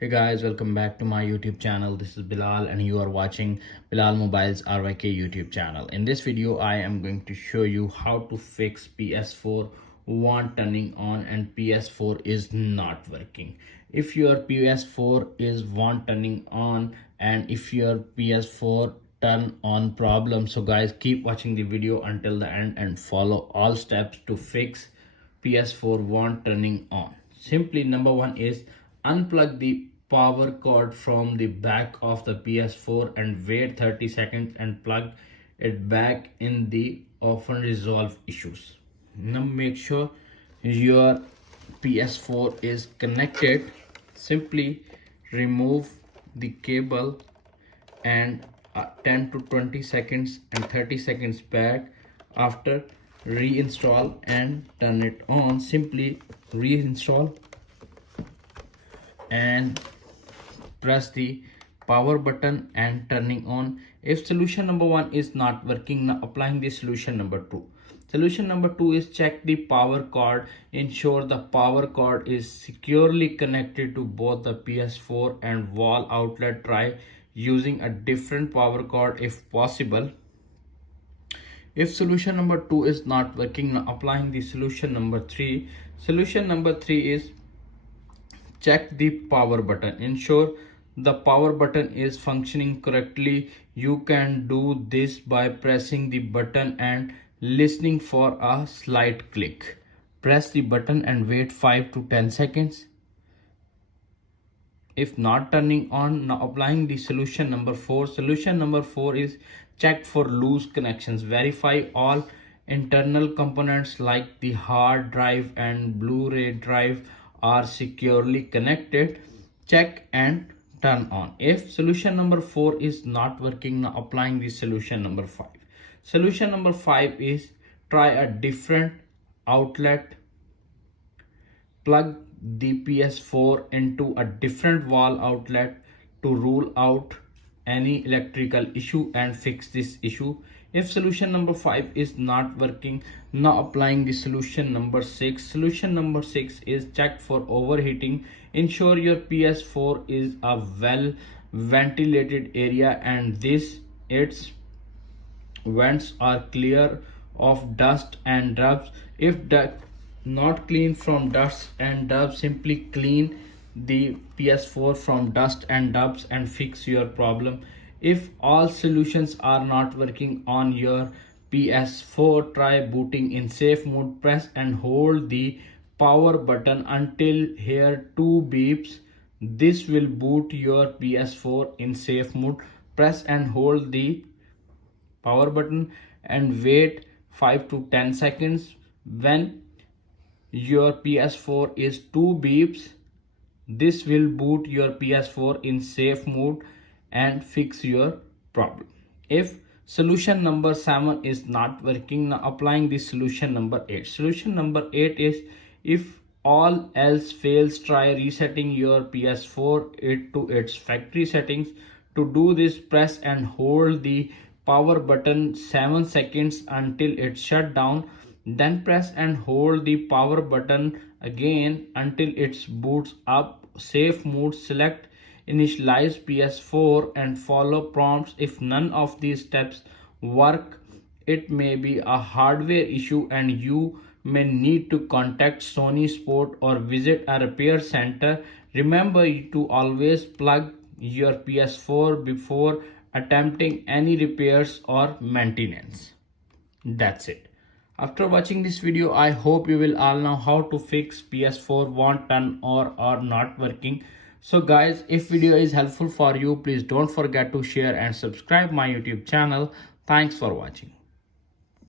Hey guys, welcome back to my YouTube channel. This is Bilal and you are watching Bilal Mobiles RYK YouTube channel. In this video, I am going to show you how to fix PS4 won't turning on and PS4 is not working. If your PS4 is won't turning on and if your PS4 turn on problem, so guys keep watching the video until the end and follow all steps to fix PS4 won't turning on. Simply number one is unplug the power cord from the back of the PS4 and wait 30 seconds and plug it back in the often resolve issues. Now make sure your PS4 is connected. Simply remove the cable and 10 to 20 seconds and 30 seconds back. After reinstall and turn it on. Simply reinstall and press the power button and turning on. If solution number one is not working, now applying the solution number two. Solution number two is check the power cord. Ensure the power cord is securely connected to both the PS4 and wall outlet. Try using a different power cord if possible. If solution number two is not working, now applying the solution number three. Solution number three is check the power button. Ensure the power button is functioning correctly. You can do this by pressing the button and listening for a slight click. Press the button and wait 5 to 10 seconds. If not turning on, now applying the solution number four. Solution number four is check for loose connections. Verify all internal components like the hard drive and Blu-ray drive are securely connected. Check and turn on. If solution number four is not working, now applying the solution number five. Solution number five is try a different outlet. Plug the PS4 into a different wall outlet to rule out any electrical issue and fix this issue. If solution number 5 is not working, now applying the solution number 6. Solution number 6 is check for overheating. Ensure your PS4 is a well ventilated area and its vents are clear of dust and dust. If not clean from dust and dust, simply clean the PS4 from dust and dust and fix your problem. If all solutions are not working on your PS4, try booting in safe mode. Press and hold the power button until hear two beeps. This will boot your PS4 in safe mode. Press and hold the power button and wait 5 to 10 seconds. When your PS4 is two beeps, this will boot your PS4 in safe mode and fix your problem. If solution number 7 is not working, now applying the solution number 8. Solution number 8 is if all else fails, try resetting your PS4 to its factory settings. To do this, press and hold the power button 7 seconds until it shut down. Then press and hold the power button again until it boots up. Safe mode, select initialize PS4 and follow prompts. If none of these steps work, it may be a hardware issue and you may need to contact Sony Support or visit a repair center. Remember to always plug your PS4 before attempting any repairs or maintenance. That's it. After watching this video, I hope you will all know how to fix PS4 won't turn or are not working. So guys, if video is helpful for you, please don't forget to share and subscribe my YouTube channel. Thanks for watching.